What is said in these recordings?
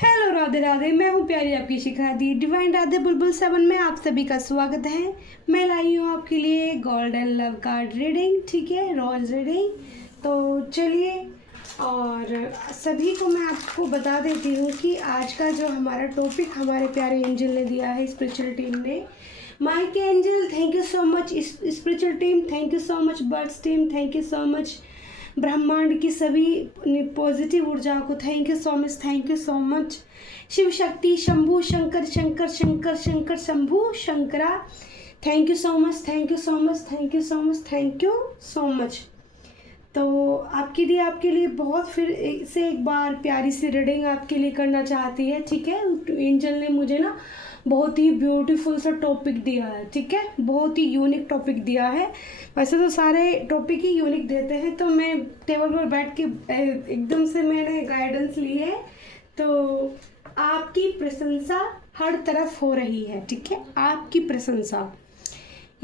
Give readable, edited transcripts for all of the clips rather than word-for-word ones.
Hello Radhe Radhe, मैं हूँ प्यारी आपकी शिखा दी। डिवाइन राधे बुलबुल 7 में आप सभी का स्वागत है। मैं लाई हूँ आपके लिए गोल्डन लव कार्ड रीडिंग, ठीक है, रोज रीडिंग। तो चलिए, और सभी को मैं आपको बता देती हूँ कि आज का जो हमारा टॉपिक हमारे प्यारे एंजल ने दिया है, स्पिरिचुअल टीम ने। माय के angel, thank you so much. Spiritual team, thank you so much. Birds team, thank you so much. ब्रह्मांड की सभी पॉजिटिव ऊर्जाओं को thank you so much, thank you so much. Shiv Shakti, Shambhu Shankar, Shankar Shankar Shankar, Shambhu Shankara, thank you so much, thank you so much, thank you so much, thank you so much. तो आपके लिए बहुत फिर से एक बार प्यारी सी रीडिंग आपके लिए करना चाहती है, ठीक है। एंजल ने मुझे ना बहुत ही ब्यूटीफुल सा टॉपिक दिया है, ठीक है, बहुत ही यूनिक टॉपिक दिया है। वैसे तो सारे टॉपिक ही यूनिक देते हैं, तो मैं टेबल पर बैठ के एकदम से मैंने गाइडेंस ली है। तो आपकी प्रशंसा हर तरफ हो रही है, ठीक है, आपकी प्रशंसा,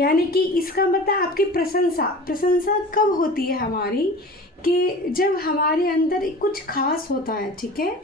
यानी कि इसका मतलब आपकी प्रशंसा कब होती है हमारी, कि जब हमारे अंदर कुछ खास होता है, ठीक है।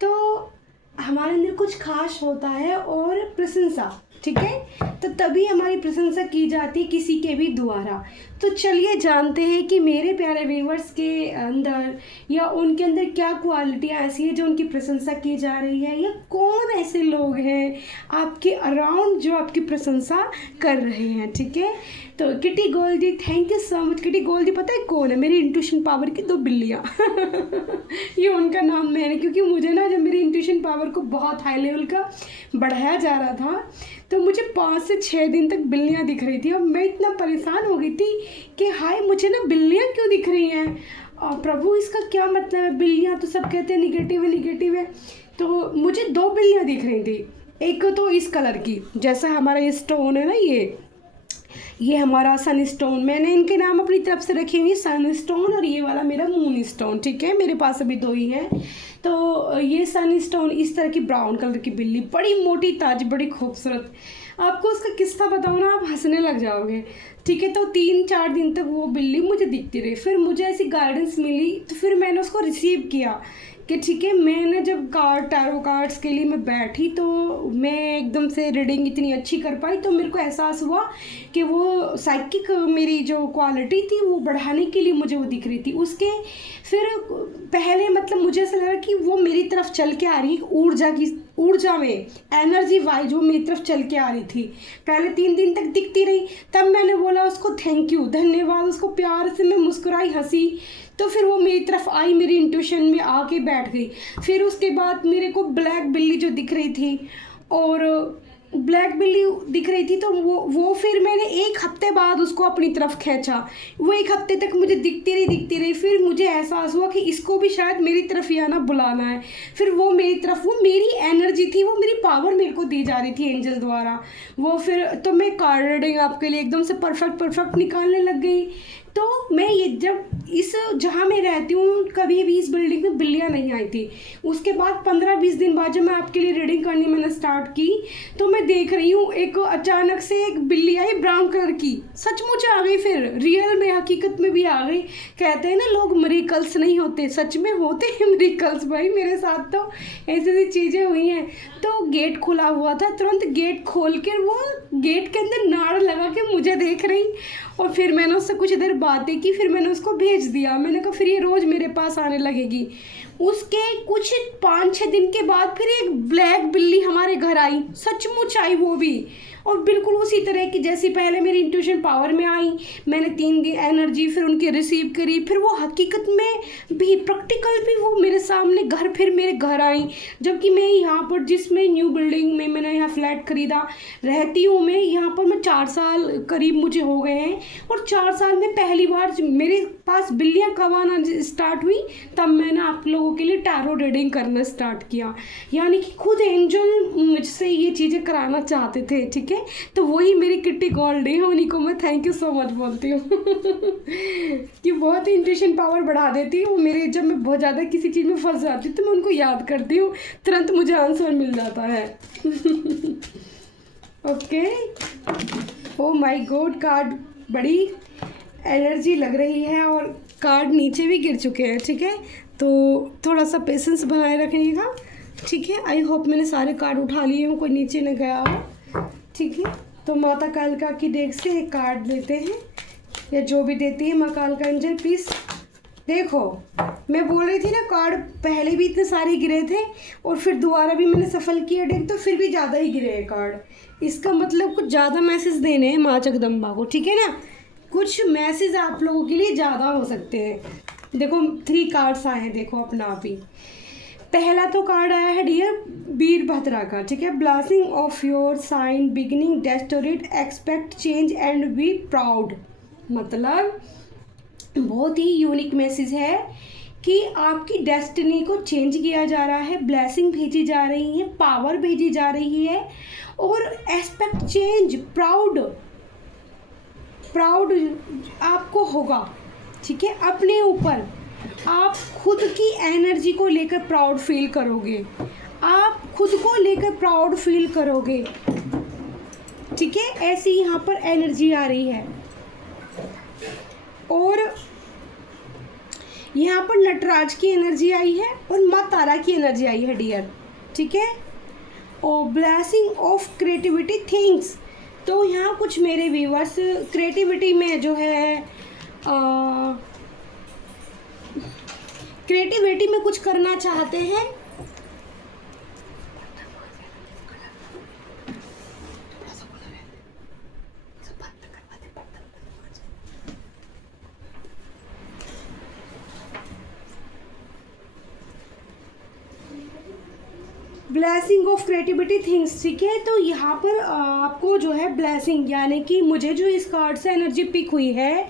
तो हमारे अंदर कुछ खास होता है और प्रशंसा, ठीक है, तो तभी हमारी प्रशंसा की जाती है किसी के भी द्वारा। तो चलिए जानते हैं कि मेरे प्यारे व्यूवर्स के अंदर या उनके अंदर क्या क्वालिटियाँ ऐसी हैं जो उनकी प्रशंसा की जा रही है, या कौन ऐसे लोग हैं आपके अराउंड जो आपकी प्रशंसा कर रहे हैं, ठीक है। तो Kitty Goldie, thank you so much. Kitty Goldie पता है कौन है? मेरी इंट्यूशन पावर की 2 बिल्लियाँ ये उनका नाम मैंने, क्योंकि मुझे ना जब मेरी इंट्यूशन पावर को बहुत हाई लेवल का बढ़ाया जा रहा था तो मुझे 5 से 6 दिन तक बिल्लियाँ दिख रही थी, और मैं इतना परेशान हो गई थी कि हाय मुझे ना बिल्लियाँ क्यों दिख रही हैं, और प्रभु इसका क्या मतलब है? बिल्लियाँ तो सब कहते हैं निगेटिव है, निगेटिव है। तो मुझे 2 बिल्लियाँ दिख रही थी। एक तो इस कलर की, जैसा हमारा ये स्टोन है ना, ये हमारा सन स्टोन, मैंने इनके नाम अपनी तरफ से रखे हुए, सन स्टोन, और ये वाला मेरा मून स्टोन, ठीक है, मेरे पास अभी 2 ही हैं। तो ये सन स्टोन, इस तरह की ब्राउन कलर की बिल्ली, बड़ी मोटी ताज, बड़ी खूबसूरत। आपको उसका किस्सा बताऊँ ना, आप हंसने लग जाओगे, ठीक है। तो 3-4 दिन तक वो बिल्ली मुझे दिखती रही, फिर मुझे ऐसी गाइडेंस मिली, तो फिर मैंने उसको रिसीव किया कि ठीक है। मैंने जब टैरो कार्ड्स के लिए मैं बैठी तो मैं एकदम से रीडिंग इतनी अच्छी कर पाई, तो मेरे को एहसास हुआ कि वो साइकिक मेरी जो क्वालिटी थी वो बढ़ाने के लिए मुझे वो दिख रही थी। उसके फिर पहले मतलब मुझे ऐसा लगा कि वो मेरी तरफ चल के आ रही है, ऊर्जा में एनर्जी वाइज वो मेरी तरफ चल के आ रही थी। पहले 3 दिन तक दिखती रही, तब मैंने बोला उसको थैंक यू, धन्यवाद, उसको प्यार से मैं मुस्कुराई, हंसी, तो फिर वो मेरी तरफ आई, मेरी इंट्यूशन में आके बैठ गई। फिर उसके बाद मेरे को ब्लैक बिल्ली जो दिख रही थी, और ब्लैक बिल्ली दिख रही थी, तो वो फिर मैंने 1 हफ्ते बाद उसको अपनी तरफ खींचा। वो 1 हफ्ते तक मुझे दिखती रही, फिर मुझे एहसास हुआ कि इसको भी शायद मेरी तरफ ही आना, बुलाना है। फिर वो मेरी तरफ, वो मेरी एनर्जी थी, वो मेरी पावर मेरे को दी जा रही थी एंजल द्वारा। वो फिर तो मैं कार्ड रीडिंग आपके लिए एकदम से परफेक्ट निकालने लग गई। तो मैं ये जब इस जहाँ मैं रहती हूँ कभी भी इस बिल्डिंग में बिल्लियाँ नहीं आई थी। उसके बाद 15-20 दिन बाद जब मैं आपके लिए रीडिंग करनी मैंने स्टार्ट की, तो मैं देख रही हूँ एक अचानक से एक बिल्ली आई ब्राउन कलर की, सचमुच आ गई, फिर रियल में हकीकत में भी आ गई। कहते हैं ना लोग मिरेकल्स नहीं होते, सच में होते हैं मिरेकल्स भाई। मेरे साथ तो ऐसी ऐसी चीज़ें हुई हैं। तो गेट खुला हुआ था, तुरंत गेट खोल के वो गेट के अंदर नाड़ लगा के मुझे देख रही, और फिर मैंने उससे कुछ देर बातें की, फिर मैंने उसको भेज दिया। मैंने कहा फिर ये रोज़ मेरे पास आने लगेगी। उसके कुछ 5-6 दिन के बाद फिर एक ब्लैक बिल्ली हमारे घर आई, सचमुच आई वो भी, और बिल्कुल उसी तरह की जैसी पहले मेरी इंट्यूशन पावर में आई। मैंने 3 दिन एनर्जी फिर उनकी रिसीव करी, फिर वो हकीकत में भी प्रैक्टिकल भी वो मेरे सामने घर, फिर मेरे घर आई। जबकि मैं यहाँ पर जिसमें न्यू बिल्डिंग में मैंने यहाँ फ्लैट खरीदा रहती हूँ, मैं यहाँ पर मैं 4 साल करीब मुझे हो गए हैं, और 4 साल में पहली बार मेरे पास बिल्लियाँ कब आना स्टार्ट हुई, तब मैंने आप लोगों के लिए टैरो रीडिंग करना स्टार्ट किया। यानी कि खुद एंजल मुझसे ये चीज़ें कराना चाहते थे, ठीक है। तो वही मेरी किट्टी गोल्ड है, उन्हीं को मैं थैंक यू सो मच बोलती हूँ कि बहुत ही इंट्यूशन पावर बढ़ा देती है वो मेरे। जब मैं बहुत ज़्यादा किसी चीज़ में फंस जाती हूँ तो मैं उनको याद करती हूँ, तुरंत मुझे आंसर मिल जाता है okay. Oh my God, card बड़ी एनर्जी लग रही है, और कार्ड नीचे भी गिर चुके हैं, ठीक है। तो थोड़ा सा पेशेंस बनाए रखिएगा, ठीक है। आई होप मैंने सारे कार्ड उठा लिए हों, कोई नीचे न गया हो। ठीक है, तो माता कालिका की डेक से एक कार्ड लेते हैं, या जो भी देती है माँ कालिका एंजल प्लीज़। देखो मैं बोल रही थी ना, कार्ड पहले भी इतने सारे गिरे थे और फिर दोबारा भी मैंने सफल किया डेक तो फिर भी ज़्यादा ही गिरे हैं कार्ड। इसका मतलब कुछ ज़्यादा मैसेज देने हैं माँ जगदम्बा को, ठीक है ना। कुछ मैसेज आप लोगों के लिए ज़्यादा हो सकते हैं। देखो 3 कार्ड्स आए हैं, देखो अपना आप ही। पहला तो कार्ड आया है डियर वीरभद्रा का, ठीक है। Blessing of your sign beginning desperate expect change and be proud. मतलब बहुत ही यूनिक मैसेज है कि आपकी डेस्टिनी को चेंज किया जा रहा है, ब्लेसिंग भेजी जा रही है, पावर भेजी जा रही है और एक्सपेक्ट चेंज, प्राउड आपको होगा, ठीक है। अपने ऊपर आप खुद की एनर्जी को लेकर प्राउड फील करोगे, आप खुद को लेकर प्राउड फील करोगे, ठीक है। ऐसी यहाँ पर एनर्जी आ रही है। और यहाँ पर नटराज की एनर्जी आई है और माँ तारा की एनर्जी आई है डियर, ठीक है। और ब्लेसिंग ऑफ क्रिएटिविटी थिंग्स, तो यहाँ कुछ मेरे व्यूअर्स क्रिएटिविटी में जो है क्रिएटिविटी में कुछ करना चाहते हैं। ब्लेसिंग ऑफ क्रिएटिविटी थिंग्स, ठीक है। तो यहाँ पर आपको जो है ब्लेसिंग, यानी कि मुझे जो इस कार्ड से एनर्जी पिक हुई है,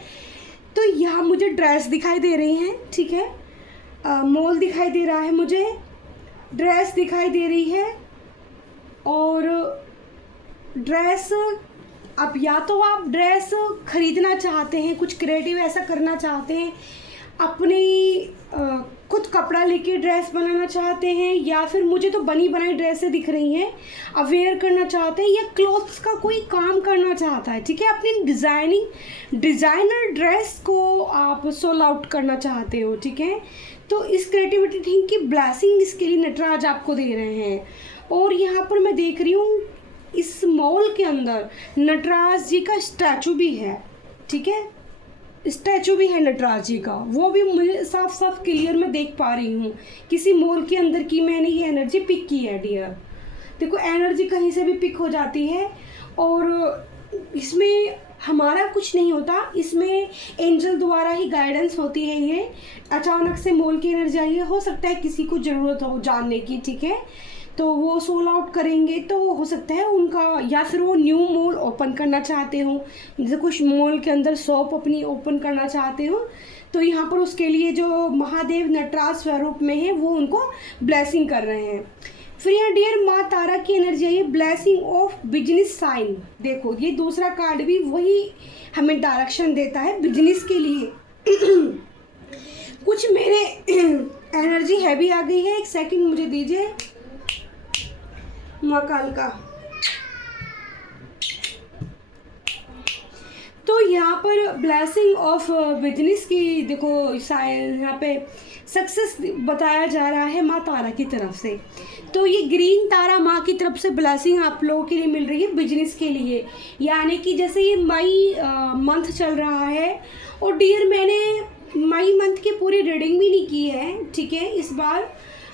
तो यहाँ मुझे ड्रेस दिखाई दे रही हैं, ठीक है। मॉल दिखाई दे रहा है, मुझे ड्रेस दिखाई दे रही है। और ड्रेस, अब या तो आप ड्रेस खरीदना चाहते हैं, कुछ क्रिएटिव ऐसा करना चाहते हैं, अपनी खुद कपड़ा लेके ड्रेस बनाना चाहते हैं, या फिर मुझे तो बनी बनाई ड्रेसें दिख रही हैं, अवेयर करना चाहते हैं, या क्लोथ्स का कोई काम करना चाहता है, ठीक है। अपनी डिज़ाइनर ड्रेस को आप सोल आउट करना चाहते हो, ठीक है। तो इस क्रिएटिविटी थिंग की ब्लेसिंग इसके लिए नटराज आपको दे रहे हैं। और यहाँ पर मैं देख रही हूँ इस मॉल के अंदर नटराज जी का स्टैचू भी है, ठीक है। स्टैचू भी है नटराज जी का, वो भी मुझे साफ साफ क्लियर मैं देख पा रही हूँ। किसी मॉल के अंदर की मैंने ये एनर्जी पिक की है डियर। देखो एनर्जी कहीं से भी पिक हो जाती है और इसमें हमारा कुछ नहीं होता, इसमें एंजल द्वारा ही गाइडेंस होती है। ये अचानक से मॉल की एनर्जी आई है, हो सकता है किसी को ज़रूरत हो जानने की, ठीक है। तो वो सोल आउट करेंगे तो हो सकता है उनका, या फिर वो न्यू मॉल ओपन करना चाहते हो, जैसे कुछ मॉल के अंदर शॉप अपनी ओपन करना चाहते हो, तो यहाँ पर उसके लिए जो महादेव नटराज स्वरूप में है वो उनको ब्लेसिंग कर रहे हैं। फिर यहाँ डियर माँ तारा की एनर्जी आई है ब्लेसिंग ऑफ बिजनेस साइन। देखो ये दूसरा कार्ड भी वही हमें डायरेक्शन देता है बिजनेस के लिए। कुछ मेरे एनर्जी हैवी आ गई है, एक सेकंड मुझे दीजिए माँ कालिका। तो यहाँ पर ब्लेसिंग ऑफ बिजनेस की देखो यहाँ पे सक्सेस बताया जा रहा है माँ तारा की तरफ से। तो ये ग्रीन तारा माँ की तरफ से ब्लेसिंग आप लोगों के लिए मिल रही है बिजनेस के लिए, यानी कि जैसे ये मई मंथ चल रहा है। और डियर मैंने मई मंथ की पूरी रीडिंग भी नहीं की है, ठीक है, इस बार,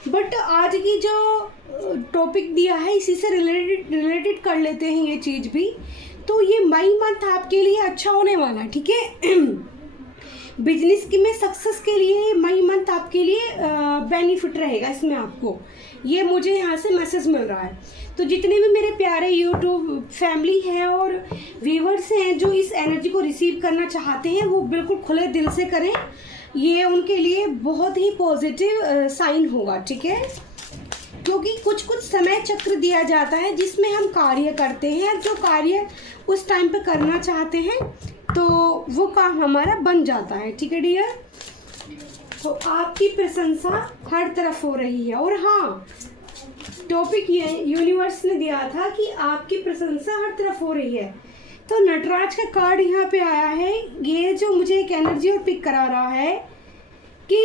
बट आज की जो टॉपिक दिया है इसी से रिलेटेड कर लेते हैं ये चीज़ भी। तो ये मई मंथ आपके लिए अच्छा होने वाला है, ठीक है। बिजनेस की में सक्सेस के लिए मई मंथ आपके लिए बेनिफिट रहेगा इसमें आपको, ये मुझे यहाँ से मैसेज मिल रहा है। तो जितने भी मेरे प्यारे यूट्यूब फैमिली हैं और व्यूवर्स हैं जो इस एनर्जी को रिसीव करना चाहते हैं, वो बिल्कुल खुले दिल से करें, ये उनके लिए बहुत ही पॉजिटिव साइन होगा, ठीक है। क्योंकि कुछ समय चक्र दिया जाता है जिसमें हम कार्य करते हैं, जो कार्य उस टाइम पे करना चाहते हैं तो वो काम हमारा बन जाता है, ठीक है डियर। तो आपकी प्रशंसा हर तरफ हो रही है। और हाँ, टॉपिक ये यूनिवर्स ने दिया था कि आपकी प्रशंसा हर तरफ हो रही है। तो नटराज का कार्ड यहाँ पे आया है, ये जो मुझे एक एनर्जी और पिक करा रहा है कि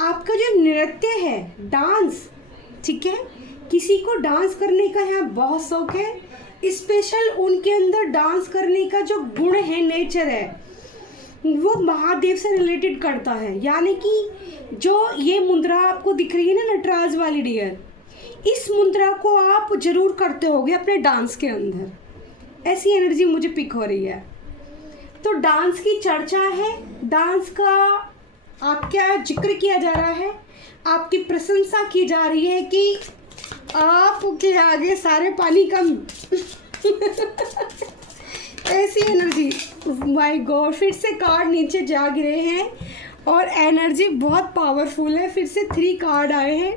आपका जो नृत्य है, डांस, ठीक है। किसी को डांस करने का यहाँ बहुत शौक है, स्पेशल उनके अंदर डांस करने का जो गुण है, नेचर है, वो महादेव से रिलेटेड करता है। यानी कि जो ये मुद्रा आपको दिख रही है ना नटराज वाली डियर, इस मुद्रा को आप जरूर करते होगे अपने डांस के अंदर। ऐसी एनर्जी मुझे पिक हो रही है। तो डांस की चर्चा है, डांस का आपका जिक्र किया जा रहा है, आपकी प्रशंसा की जा रही है कि आपके आगे सारे पानी कम। ऐसी एनर्जी, माय गॉड, फिर से कार्ड नीचे जा गिरे हैं और एनर्जी बहुत पावरफुल है। फिर से 3 कार्ड आए हैं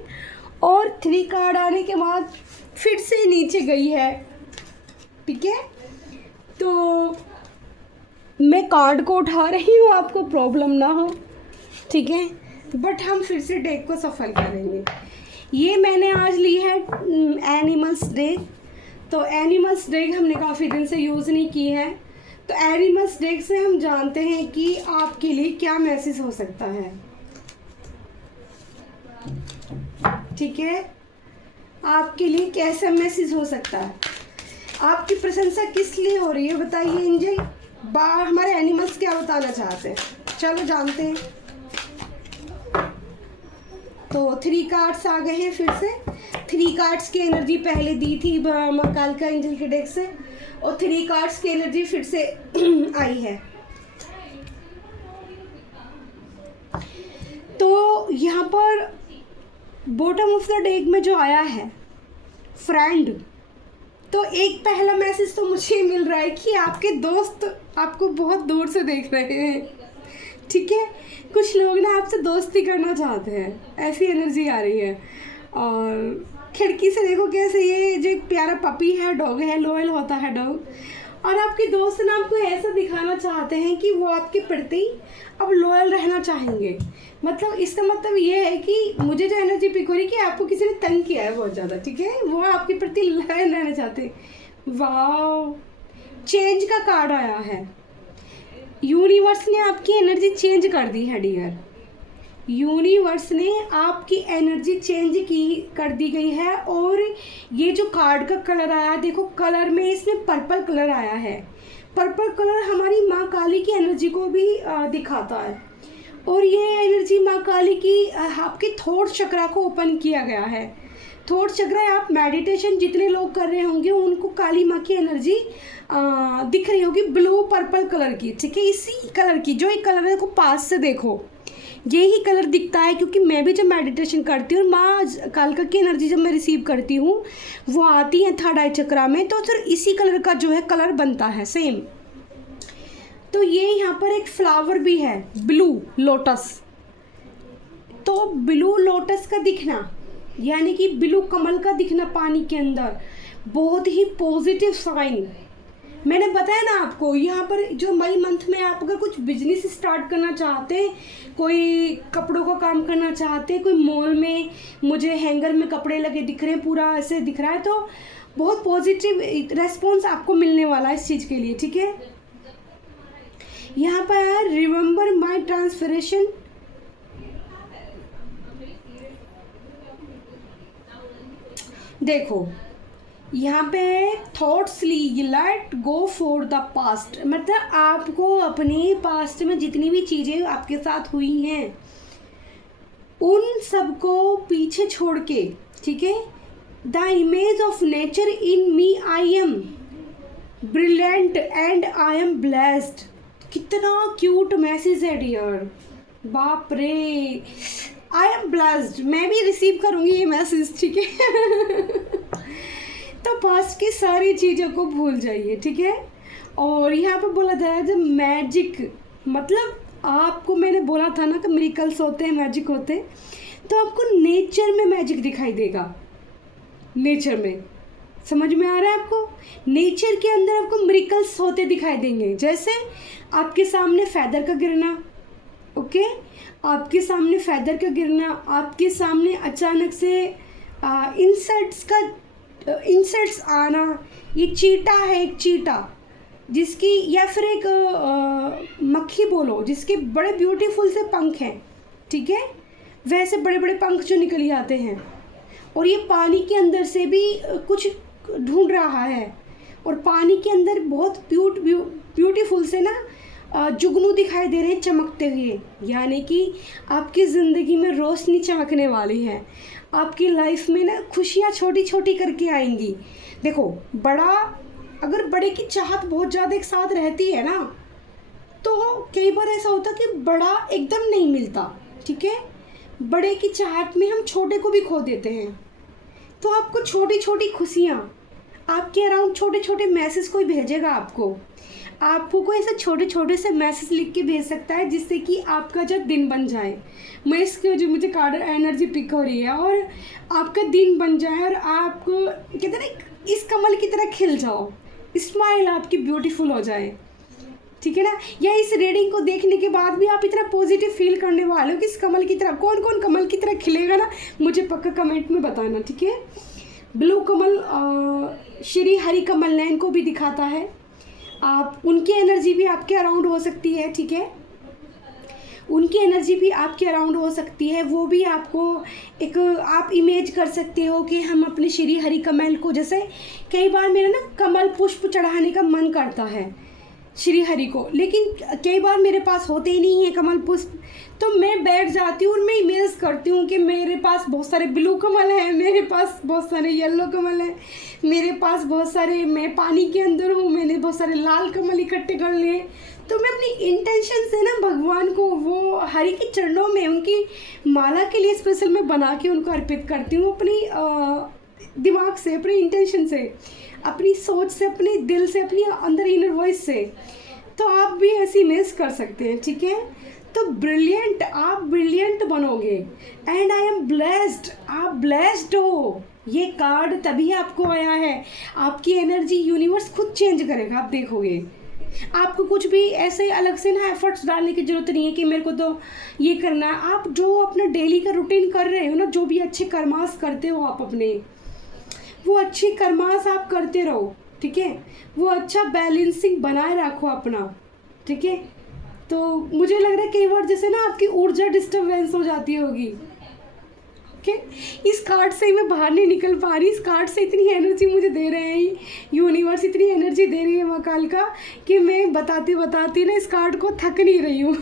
और 3 कार्ड आने के बाद फिर से नीचे गई है। ठीक है, तो मैं कार्ड को उठा रही हूँ, आपको प्रॉब्लम ना हो, ठीक है, बट हम फिर से डेक को सफल करेंगे। ये मैंने आज ली है एनिमल्स डेक। तो एनिमल्स डेक हमने काफ़ी दिन से यूज़ नहीं की है, तो एनिमल्स डेक से हम जानते हैं कि आपके लिए क्या मैसेज हो सकता है। ठीक है, आपके लिए कैसा मैसेज हो सकता है, आपकी प्रशंसा किस लिए हो रही है, बताइए एंजल। हमारे एनिमल्स क्या बताना चाहते हैं, चलो जानते हैं। तो 3 कार्ड्स आ गए हैं फिर से। 3 कार्ड्स की एनर्जी पहले दी थी कालका एंजल के डेक से, और 3 कार्ड्स की एनर्जी फिर से आई है। तो यहाँ पर बॉटम ऑफ द डेक में जो आया है फ्रेंड, तो एक पहला मैसेज तो मुझे मिल रहा है कि आपके दोस्त आपको बहुत दूर से देख रहे हैं। ठीक है, कुछ लोग ना आपसे दोस्ती करना चाहते हैं, ऐसी एनर्जी आ रही है। और खिड़की से देखो कैसे ये जो एक प्यारा पपी है, डॉग है, लॉयल होता है डॉग, और आपके दोस्त ना आपको ऐसा दिखाना चाहते हैं कि वो आपके प्रति अब लॉयल रहना चाहेंगे। मतलब इसका मतलब ये है कि मुझे जो एनर्जी पिक हो रही है कि आपको किसी ने तंग किया है बहुत ज़्यादा, ठीक है, वो आपके प्रति लॉयल रहना चाहते हैं। वाह, चेंज का कार्ड आया है। यूनिवर्स ने आपकी एनर्जी चेंज कर दी है डियर, यूनिवर्स ने आपकी एनर्जी चेंज कर दी गई है। और ये जो कार्ड का कलर आया, देखो कलर में इसमें पर्पल कलर आया है। पर्पल कलर हमारी माँ काली की एनर्जी को भी दिखाता है, और ये एनर्जी माँ काली की आपके थॉट चक्रा को ओपन किया गया है। थॉट चक्रा, आप मेडिटेशन जितने लोग कर रहे होंगे उनको काली माँ की एनर्जी दिख रही होगी, ब्लू पर्पल कलर की। ठीक है, इसी कलर की, जो एक कलर है को पास से देखो, यही कलर दिखता है। क्योंकि मैं भी जब मेडिटेशन करती हूँ, माँ कालका की एनर्जी जब मैं रिसीव करती हूँ, वो आती है 3rd आई चक्रा में, तो फिर इसी कलर का जो है कलर बनता है सेम। तो ये यहाँ पर एक फ्लावर भी है, ब्लू लोटस। तो ब्लू लोटस का दिखना, यानी कि ब्लू कमल का दिखना पानी के अंदर, बहुत ही पॉजिटिव साइन। मैंने बताया ना आपको, यहाँ पर जो मई मंथ में आप अगर कुछ बिजनेस स्टार्ट करना चाहते हैं, कोई कपड़ों का काम करना चाहते हैं, कोई मॉल में मुझे हैंगर में कपड़े लगे दिख रहे हैं, पूरा ऐसे दिख रहा है, तो बहुत पॉजिटिव रेस्पॉन्स आपको मिलने वाला है इस चीज़ के लिए। ठीक है, यहाँ पर रिमेंबर माई ट्रांसफॉर्मेशन, देखो यहाँ पे थॉट्स ली, let go for the past. मतलब आपको अपने पास्ट में जितनी भी चीज़ें आपके साथ हुई हैं उन सबको पीछे छोड़ के, ठीक है, the image of nature in me, I am brilliant and I am blessed. कितना क्यूट मैसेज है डियर, बाप रे, आई एम ब्लेस्ड। मैं भी रिसीव करूँगी ये मैसेज, ठीक है। तो पास्ट की सारी चीज़ों को भूल जाइए, ठीक है। और यहाँ पे बोला था जब मैजिक, मतलब आपको मैंने बोला था ना कि मिरेकल्स होते हैं, मैजिक होते हैं, तो आपको नेचर में मैजिक दिखाई देगा। नेचर में, समझ में आ रहा है आपको, नेचर के अंदर आपको मिरेकल्स होते दिखाई देंगे। जैसे आपके सामने फैदर का गिरना, ओके, आपके सामने फैदर का गिरना, आपके सामने अचानक से इंसेक्ट्स आना। ये चीटा है, एक चीटा जिसकी, या फिर एक मक्खी बोलो, जिसके बड़े ब्यूटीफुल से पंख हैं, ठीक है, वैसे बड़े बड़े पंख जो निकल आते हैं। और ये पानी के अंदर से भी कुछ ढूंढ रहा है, और पानी के अंदर बहुत ब्यूटीफुल से ना जुगनू दिखाई दे रहे हैं चमकते हुए, यानी कि आपकी ज़िंदगी में रोशनी चमकने वाली है। आपकी लाइफ में ना खुशियाँ छोटी छोटी करके आएंगी। देखो, अगर बड़े की चाहत बहुत ज़्यादा एक साथ रहती है ना, तो कई बार ऐसा होता कि बड़ा एकदम नहीं मिलता, ठीक है। बड़े की चाहत में हम छोटे को भी खो देते हैं। तो आपको छोटी छोटी खुशियाँ, आपके अराउंड छोटे छोटे मैसेज कोई भेजेगा आपको कोई ऐसे छोटे छोटे से मैसेज लिख के भेज सकता है जिससे कि आपका जब दिन बन जाए। मैं इसकी जो मुझे कार्ड एनर्जी पिक हो रही है, और आपका दिन बन जाए और आप कहते हैं ना इस कमल की तरह खिल जाओ, स्माइल आपकी ब्यूटीफुल हो जाए, ठीक है ना। या इस रीडिंग को देखने के बाद भी आप इतना पॉजिटिव फील करने वाले हो कि इस कमल की तरह कौन कौन कमल की तरह खिलेगा ना, मुझे पक्का कमेंट में बताना, ठीक है। ब्लू कमल श्री हरि कमल नयन को भी दिखाता है। आप उनकी एनर्जी भी आपके अराउंड हो सकती है, ठीक है। उनकी एनर्जी भी आपके अराउंड हो सकती है। वो भी आपको एक आप इमेज कर सकते हो कि हम अपने श्री हरि कमल को, जैसे कई बार मेरा ना कमल पुष्प चढ़ाने का मन करता है श्री हरि को, लेकिन कई बार मेरे पास होते ही नहीं है कमल पुष्प, तो मैं बैठ जाती हूँ और मैं इमेज करती हूँ कि मेरे पास बहुत सारे ब्लू कमल हैं, मेरे पास बहुत सारे येलो कमल हैं, मेरे पास बहुत सारे, मैं पानी के अंदर हूँ, मैंने बहुत सारे लाल कमल इकट्ठे कर लिए। तो मैं अपनी इंटेंशन से ना भगवान को वो हरि के चरणों में उनकी माला के लिए स्पेशल मैं बना के उनको अर्पित करती हूँ, अपनी दिमाग से, अपनी इंटेंशन से, अपनी सोच से, अपने दिल से, अपनी अंदर इनर वॉइस से। तो आप भी ऐसी इमेज कर सकते हैं, ठीक है। तो ब्रिलियंट, आप ब्रिलियंट बनोगे। एंड आई एम ब्लेस्ड, आप ब्लेस्ड हो। ये कार्ड तभी आपको आया है, आपकी एनर्जी यूनिवर्स खुद चेंज करेगा, आप देखोगे। आपको कुछ भी ऐसे अलग से ना एफर्ट्स डालने की ज़रूरत नहीं है कि मेरे को तो ये करना है। आप जो अपना डेली का रूटीन कर रहे हो ना, जो भी अच्छे कर्मास करते हो आप अपने, वो अच्छी कर्मास आप करते रहो, ठीक है। वो अच्छा बैलेंसिंग बनाए रखो अपना, ठीक है। तो मुझे लग रहा है कई बार जैसे ना आपकी ऊर्जा डिस्टर्बेंस हो जाती होगी, ओके। इस कार्ड से ही मैं बाहर नहीं निकल पा रही। इस कार्ड से इतनी एनर्जी मुझे दे रहे हैं यूनिवर्स, इतनी एनर्जी दे रही है माँ कालिका कि मैं बताती बताती ना इस कार्ड को थक नहीं रही हूँ।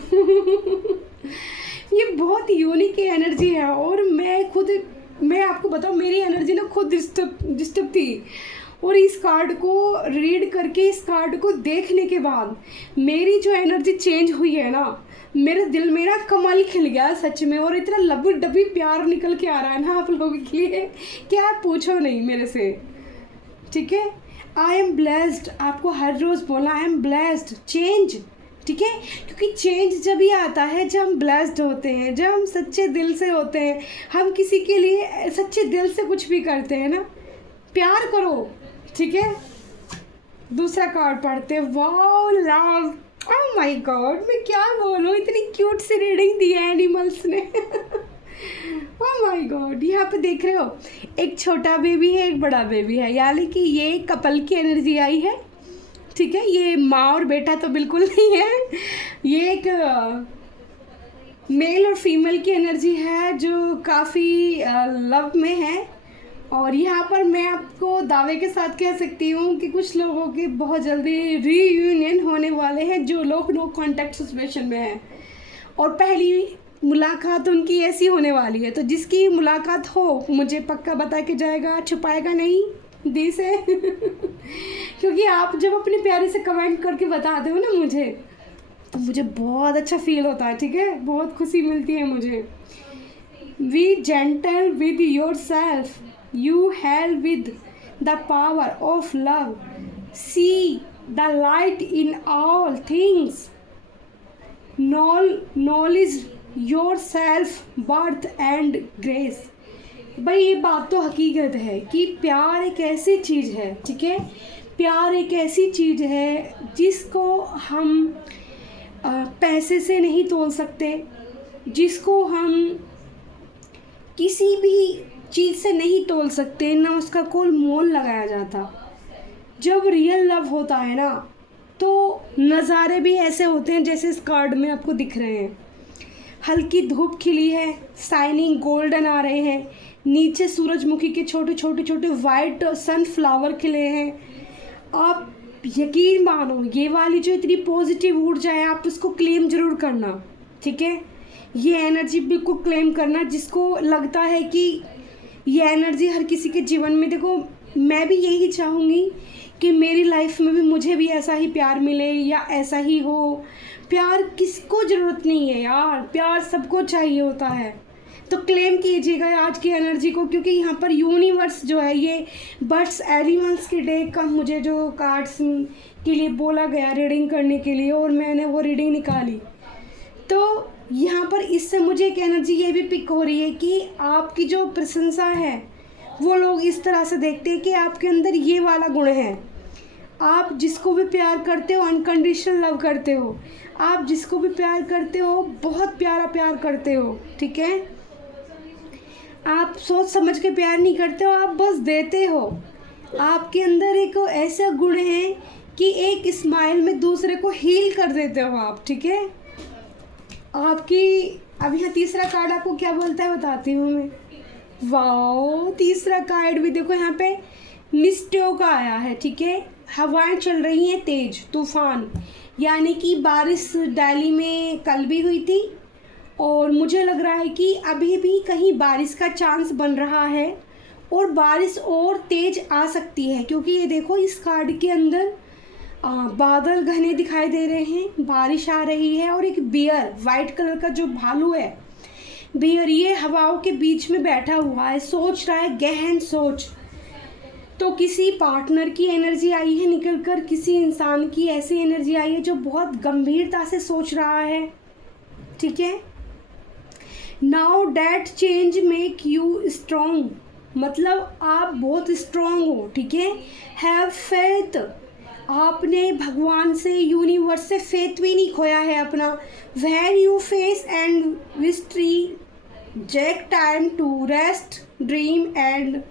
ये बहुत यूनिक एनर्जी है, और मैं आपको बताऊँ, मेरी एनर्जी ना खुद डिस्टर्ब थी, और इस कार्ड को रीड करके, इस कार्ड को देखने के बाद मेरी जो एनर्जी चेंज हुई है ना, मेरे दिल में ना कमाल खिल गया सच में, और इतना लबी डबी प्यार निकल के आ रहा है ना आप लोगों के लिए कि आप पूछो नहीं मेरे से, ठीक है। आई एम ब्लेस्ड, आपको हर रोज़ बोलना आई एम ब्लेस्ड, चेंज, ठीक है। क्योंकि चेंज जब ही आता है जब हम ब्लेस्ड होते हैं, जब हम सच्चे दिल से होते हैं, हम किसी के लिए सच्चे दिल से कुछ भी करते हैं ना, प्यार करो, ठीक है। दूसरा कार्ड पढ़ते हैं, wow love, oh my God, मैं क्या बोलूँ, इतनी क्यूट सी रीडिंग दी है एनिमल्स ने। ओह माय गॉड, यहाँ पे देख रहे हो एक छोटा बेबी है, एक बड़ा बेबी है, यानी कि ये कपल की एनर्जी आई है, ठीक है। ये माँ और बेटा तो बिल्कुल नहीं है, ये एक मेल और फीमेल की एनर्जी है जो काफ़ी लव में है। और यहाँ पर मैं आपको दावे के साथ कह सकती हूँ कि कुछ लोगों के बहुत जल्दी रीयूनियन होने वाले हैं, जो लोग नो कॉन्टैक्ट सिचुएशन में हैं, और पहली मुलाकात उनकी ऐसी होने वाली है। तो जिसकी मुलाकात हो मुझे पक्का बता के जाएगा, छुपाएगा नहीं दी से। क्योंकि आप जब अपने प्यारे से कमेंट करके बताते हो ना मुझे, तो मुझे बहुत अच्छा फील होता है, ठीक है, बहुत खुशी मिलती है मुझे। B gentle with your self, you held with the power of love, see the light in all things, knowledge yourself worth and grace। भाई ये बात तो हकीकत है कि प्यार एक ऐसी चीज़ है, ठीक है। प्यार एक ऐसी चीज़ है जिसको हम पैसे से नहीं तोल सकते, जिसको हम किसी भी चीज़ से नहीं तोल सकते, ना उसका कोई मोल लगाया जाता। जब रियल लव होता है ना, तो नज़ारे भी ऐसे होते हैं जैसे इस कार्ड में आपको दिख रहे हैं। हल्की धूप खिली है, शाइनिंग गोल्डन आ रहे हैं, नीचे सूरजमुखी के छोटे छोटे छोटे वाइट सनफ्लावर खिले हैं। आप यकीन मानो, ये वाली जो इतनी पॉजिटिव ऊर्जा है, आप इसको क्लेम ज़रूर करना, ठीक है। ये एनर्जी बिल्कुल क्लेम करना, जिसको लगता है कि ये एनर्जी हर किसी के जीवन में, देखो मैं भी यही चाहूँगी कि मेरी लाइफ में भी मुझे भी ऐसा ही प्यार मिले या ऐसा ही हो। प्यार किसको ज़रूरत नहीं है यार, प्यार सबको चाहिए होता है। तो क्लेम कीजिएगा आज की एनर्जी को, क्योंकि यहाँ पर यूनिवर्स जो है, ये बर्ड्स एलिमेंट्स के डे का मुझे जो कार्ड्स के लिए बोला गया रीडिंग करने के लिए, और मैंने वो रीडिंग निकाली। तो यहाँ पर इससे मुझे एक एनर्जी ये भी पिक हो रही है कि आपकी जो प्रशंसा है वो लोग इस तरह से देखते हैं कि आपके अंदर ये वाला गुण है। आप जिसको भी प्यार करते हो अनकंडीशनल लव करते हो, आप जिसको भी प्यार करते हो बहुत प्यारा प्यार करते हो, ठीक है। आप सोच समझ के प्यार नहीं करते हो, आप बस देते हो। आपके अंदर एक ऐसा गुण है कि एक स्माइल में दूसरे को हील कर देते हो आप, ठीक है। आपकी अब यहाँ तीसरा कार्ड आपको क्या बोलता है बताती हूँ मैं। वाओ, तीसरा कार्ड भी देखो यहाँ पे मिस्टियो का आया है, ठीक है। हवाएं चल रही हैं तेज, तूफान, यानी कि बारिश दिल्ली में कल भी हुई थी, और मुझे लग रहा है कि अभी भी कहीं बारिश का चांस बन रहा है, और बारिश और तेज आ सकती है, क्योंकि ये देखो इस कार्ड के अंदर बादल घने दिखाई दे रहे हैं, बारिश आ रही है, और एक बियर वाइट कलर का जो भालू है, बियर, ये हवाओं के बीच में बैठा हुआ है, सोच रहा है गहन सोच। तो किसी पार्टनर की एनर्जी आई है निकल कर, किसी इंसान की ऐसी एनर्जी आई है जो बहुत गंभीरता से सोच रहा है, ठीक है। Now that change make you strong, मतलब आप बहुत स्ट्रॉन्ग हो, ठीक है। हैव फेथ, आपने भगवान से, यूनिवर्स से फेथ भी नहीं खोया है अपना। When you face and history take time to rest dream and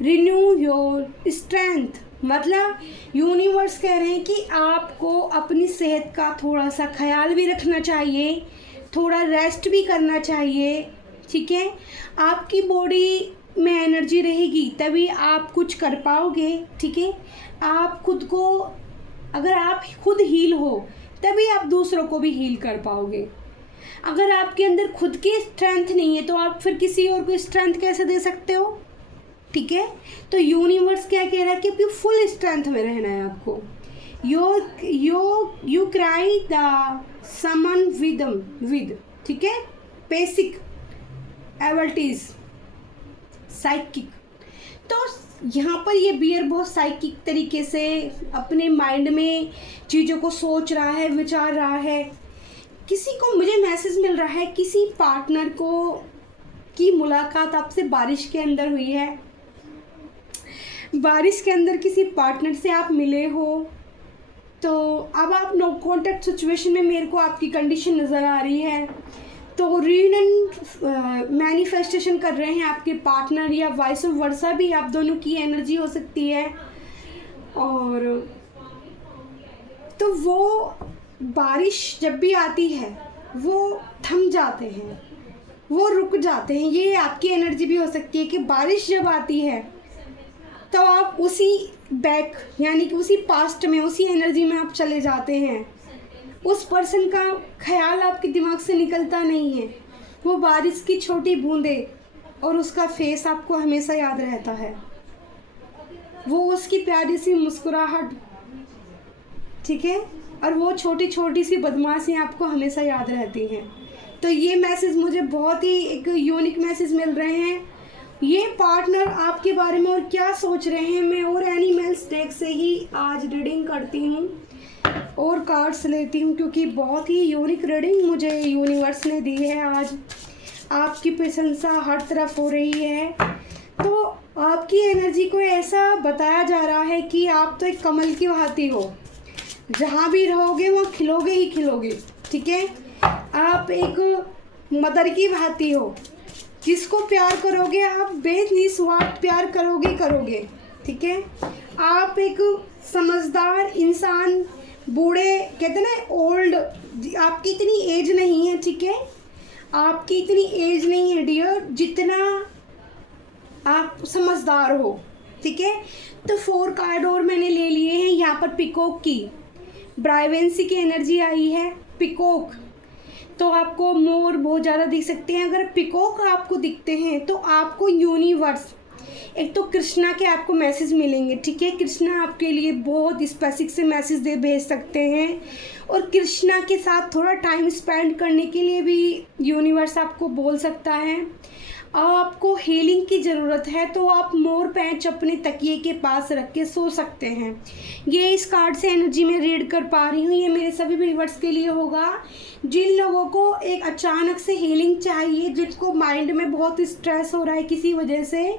renew your strength, मतलब यूनिवर्स कह रहे हैं कि आपको अपनी सेहत का थोड़ा सा ख्याल भी रखना चाहिए, थोड़ा रेस्ट भी करना चाहिए, ठीक है। आपकी बॉडी में एनर्जी रहेगी तभी आप कुछ कर पाओगे, ठीक है। आप खुद को, अगर आप खुद हील हो तभी आप दूसरों को भी हील कर पाओगे। अगर आपके अंदर खुद की स्ट्रेंथ नहीं है तो आप फिर किसी और को स्ट्रेंथ कैसे दे सकते हो, ठीक है। तो यूनिवर्स क्या कह रहा है कि फुल स्ट्रेंथ में रहना है आपको। You cry the someone with, ठीक है, बेसिक एबिलिटीज साइकिक। तो यहाँ पर ये बियर बहुत साइकिक तरीके से अपने माइंड में चीज़ों को सोच रहा है, विचार रहा है। किसी को, मुझे मैसेज मिल रहा है किसी पार्टनर को की मुलाकात आपसे बारिश के अंदर हुई है, बारिश के अंदर किसी पार्टनर से आप मिले हो। तो अब आप नो कॉन्टैक्ट सिचुएशन में मेरे को आपकी कंडीशन नज़र आ रही है। तो रीयूनियन मैनिफेस्टेशन कर रहे हैं आपके पार्टनर, या वाइस वर्सा भी आप दोनों की एनर्जी हो सकती है। और तो वो बारिश जब भी आती है वो थम जाते हैं, वो रुक जाते हैं। ये आपकी एनर्जी भी हो सकती है कि बारिश जब आती है तो आप उसी बैक, यानी कि उसी पास्ट में, उसी एनर्जी में आप चले जाते हैं। उस पर्सन का ख्याल आपके दिमाग से निकलता नहीं है। वो बारिश की छोटी बूंदें और उसका फेस आपको हमेशा याद रहता है, वो उसकी प्यारी सी मुस्कुराहट, ठीक है, और वो छोटी छोटी सी बदमाशियाँ आपको हमेशा याद रहती हैं। तो ये मैसेज मुझे बहुत ही एक यूनिक मैसेज मिल रहे हैं। ये पार्टनर आपके बारे में और क्या सोच रहे हैं, मैं और एनिमल्स डेक से ही आज रीडिंग करती हूँ और कार्ड्स लेती हूँ, क्योंकि बहुत ही यूनिक रीडिंग मुझे यूनिवर्स ने दी है। आज आपकी प्रशंसा हर तरफ हो रही है। तो आपकी एनर्जी को ऐसा बताया जा रहा है कि आप तो एक कमल की भांति हो, जहाँ भी रहोगे वहाँ खिलोगे ही खिलोगे, ठीक है। आप एक मदर की भांति हो, जिसको प्यार करोगे आप बेनिस्वार्थ प्यार करोगे, ठीक है। आप एक समझदार इंसान, बूढ़े कहते ना ओल्ड, आपकी इतनी एज नहीं है, ठीक है, आपकी इतनी एज नहीं है डियर, जितना आप समझदार हो, ठीक है। तो 4 कार्ड और मैंने ले लिए हैं। यहाँ पर पिकॉक की ब्राइवेंसी की एनर्जी आई है। पिकॉक तो आपको मोर बहुत ज़्यादा दिख सकते हैं। अगर पिकॉक आपको दिखते हैं तो आपको यूनिवर्स, एक तो कृष्णा के आपको मैसेज मिलेंगे, ठीक है। कृष्णा आपके लिए बहुत स्पेसिफिक से मैसेज दे भेज सकते हैं, और कृष्णा के साथ थोड़ा टाइम स्पेंड करने के लिए भी यूनिवर्स आपको बोल सकता है। आपको हीलिंग की ज़रूरत है तो आप मोर पैच अपने तकिए के पास रख के सो सकते हैं। ये इस कार्ड से एनर्जी में रीड कर पा रही हूँ, ये मेरे सभी व्यूअर्स के लिए होगा। जिन लोगों को एक अचानक से हीलिंग चाहिए, जिसको माइंड में बहुत स्ट्रेस हो रहा है किसी वजह से,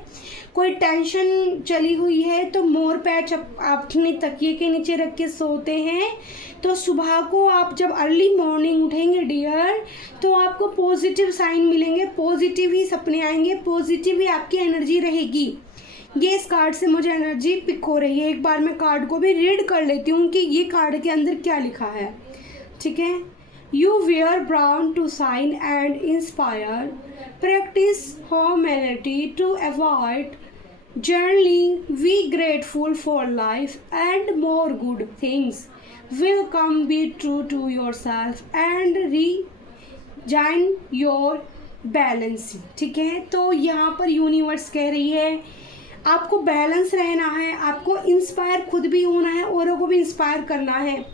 कोई टेंशन चली हुई है, तो मोर पैच अपने तकिए के नीचे रख के सोते हैं तो सुबह को आप जब अर्ली मॉर्निंग उठेंगे डियर, तो आपको पॉजिटिव साइन मिलेंगे, पॉजिटिव ही सपने आएंगे, पॉजिटिव ही आपकी एनर्जी रहेगी। ये इस कार्ड से मुझे एनर्जी पिक हो रही है। एक बार मैं कार्ड को भी रीड कर लेती हूँ कि ये कार्ड के अंदर क्या लिखा है, ठीक है। You were brown to sign and inspire, practice humanity to avoid journaling, be grateful for life and more good things will come. Be true to yourself and regain your balance, ठीक है। तो यहाँ पर यूनिवर्स कह रही है आपको balance रहना है, आपको इंस्पायर खुद भी होना है, औरों को भी इंस्पायर करना है,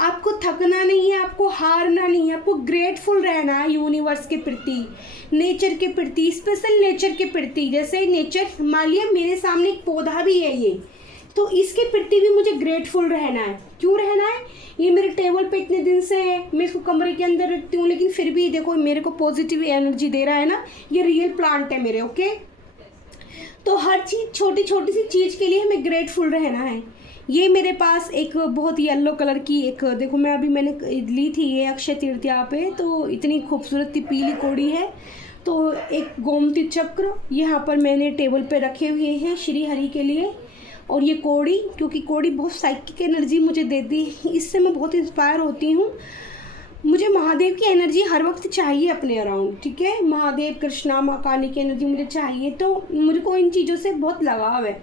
आपको थकना नहीं है, आपको हारना नहीं है, आपको ग्रेटफुल रहना है यूनिवर्स के प्रति, नेचर के प्रति, स्पेशल नेचर के प्रति। जैसे नेचर, मान लिया मेरे सामने एक पौधा भी है ये, तो इसके प्रति भी मुझे ग्रेटफुल रहना है। क्यों रहना है? ये मेरे टेबल पे इतने दिन से है, मैं इसको कमरे के अंदर रखती हूँ, लेकिन फिर भी देखो मेरे को पॉजिटिव एनर्जी दे रहा है ना, ये रियल प्लांट है मेरे, ओके। तो हर चीज़, छोटी छोटी सी चीज़ के लिए हमें ग्रेटफुल रहना है। ये मेरे पास एक बहुत येलो कलर की एक, देखो मैं अभी मैंने ली थी ये अक्षय तृतीया पे, तो इतनी खूबसूरत पीली कोड़ी है। तो एक गोमती चक्र यहाँ पर मैंने टेबल पे रखे हुए हैं श्री हरि के लिए, और ये कोड़ी, क्योंकि कोड़ी बहुत साइकिक एनर्जी मुझे देती है, इससे मैं बहुत इंस्पायर होती हूँ। मुझे महादेव की एनर्जी हर वक्त चाहिए अपने अराउंड, ठीक है। महादेव, कृष्णा, माँ काली की एनर्जी मुझे चाहिए, तो मुझको इन चीज़ों से बहुत लगाव है।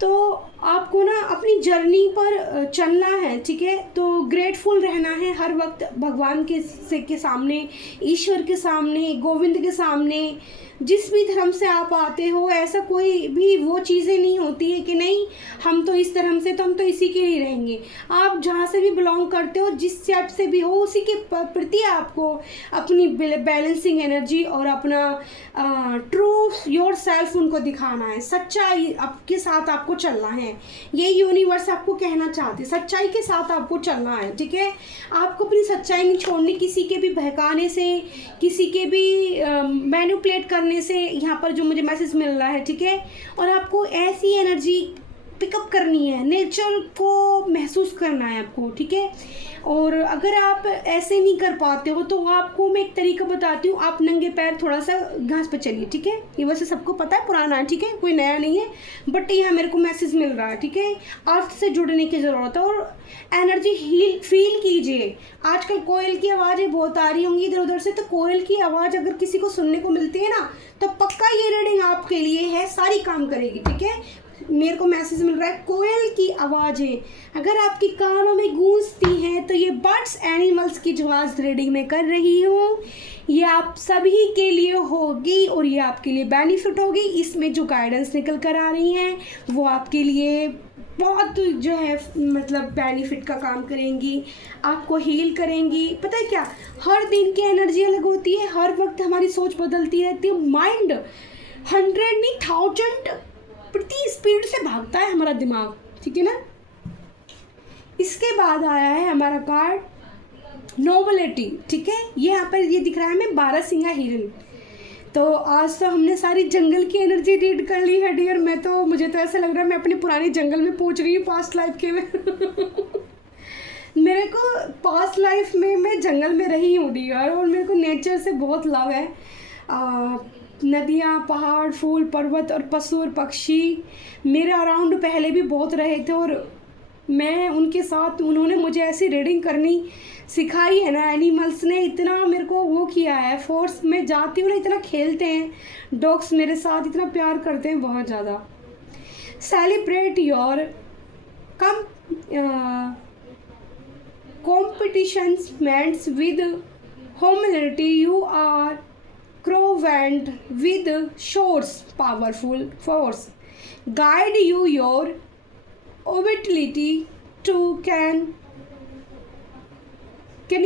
तो आपको ना अपनी जर्नी पर चलना है, ठीक है। तो ग्रेटफुल रहना है हर वक्त भगवान के सामने, ईश्वर के सामने, गोविंद के सामने। जिस भी धर्म से आप आते हो, ऐसा कोई भी वो चीज़ें नहीं होती है कि नहीं हम तो इस धर्म से, तो हम तो इसी के लिए रहेंगे। आप जहाँ से भी बिलोंग करते हो, जिस जात से भी हो, उसी के प्रति आपको अपनी बैलेंसिंग एनर्जी और अपना ट्रू योर सेल्फ उनको दिखाना है। सच्चाई आपके साथ आपको चलना है, ये यूनिवर्स आपको कहना चाहते, सच्चाई के साथ आपको चलना है, ठीक है। आपको अपनी सच्चाई नहीं छोड़नी, किसी के भी बहकाने से, किसी के भी मैनिपुलेट करने से। यहाँ पर जो मुझे मैसेज मिल रहा है, ठीक है। और आपको ऐसी एनर्जी पिकअप करनी है, नेचर को महसूस करना है आपको, ठीक है। और अगर आप ऐसे नहीं कर पाते हो तो आपको मैं एक तरीका बताती हूँ, आप नंगे पैर थोड़ा सा घास पे चलिए, ठीक है। ये वैसे सबको पता है, पुराना है, ठीक है, कोई नया नहीं है, बट यहाँ मेरे को मैसेज मिल रहा है, ठीक है। अर्थ से जुड़ने की ज़रूरत है और एनर्जी फील कीजिए। आजकल कोयल की आवाज़ें बहुत आ रही होंगी इधर उधर से, तो कोयल की आवाज़ अगर किसी को सुनने को मिलती है ना, तो पक्का ये रीडिंग आपके लिए है, सारी काम करेगी, ठीक है। मेरे को मैसेज मिल रहा है कोयल की आवाज़ें अगर आपके कानों में गूंजती हैं, तो ये बर्ड्स एनिमल्स की जो आज रीडिंग में कर रही हूँ, ये आप सभी के लिए होगी और ये आपके लिए बेनिफिट होगी। इसमें जो गाइडेंस निकल कर आ रही हैं वो आपके लिए बहुत जो है मतलब बेनिफिट का काम करेंगी, आपको हील करेंगी। पता है क्या, हर दिन की एनर्जी अलग होती है, हर वक्त हमारी सोच बदलती रहती है। माइंड 100 नहीं 1000 प्रति स्पीड से भागता है हमारा दिमाग, ठीक है ना। इसके बाद आया है हमारा कार्ड नोबिलिटी, ठीक है। ये यहाँ पर ये दिख रहा है हमें 12 सिंगा हिरन। तो आज तो हमने सारी जंगल की एनर्जी रीड कर ली है डियर। मुझे तो ऐसा लग रहा है मैं अपने पुराने जंगल में पहुँच गई हूँ पास्ट लाइफ के में मेरे को पास्ट लाइफ में मैं जंगल में रही हूँ डियर, और मेरे को नेचर से बहुत लव है। नदियाँ, पहाड़, फूल, पर्वत और पशु और पक्षी मेरे अराउंड पहले भी बहुत रहे थे, और मैं उनके साथ, उन्होंने मुझे ऐसी रीडिंग करनी सिखाई है ना, एनिमल्स ने इतना मेरे को वो किया है, फोर्स में जाती हूँ ना, इतना खेलते हैं डॉग्स मेरे साथ, इतना प्यार करते हैं बहुत ज़्यादा। Celebrate your competitions with humility. You are crowned with shows powerful force. Guide you your ability to can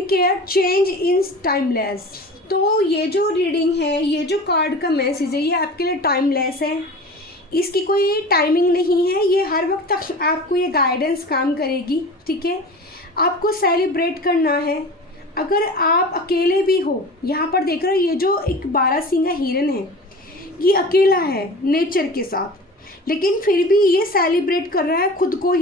care change in timeless. तो ये जो रीडिंग है, ये जो कार्ड का मैसेज है, ये आपके लिए टाइमलेस है। इसकी कोई टाइमिंग नहीं है, ये हर वक्त तक आपको ये गाइडेंस काम करेगी, ठीक है। आपको सेलिब्रेट करना है। अगर आप अकेले भी हो, यहाँ पर देख रहे हो ये जो एक 12 सींगा हिरन है, ये अकेला है नेचर के साथ, लेकिन फिर भी ये सेलिब्रेट कर रहा है खुद को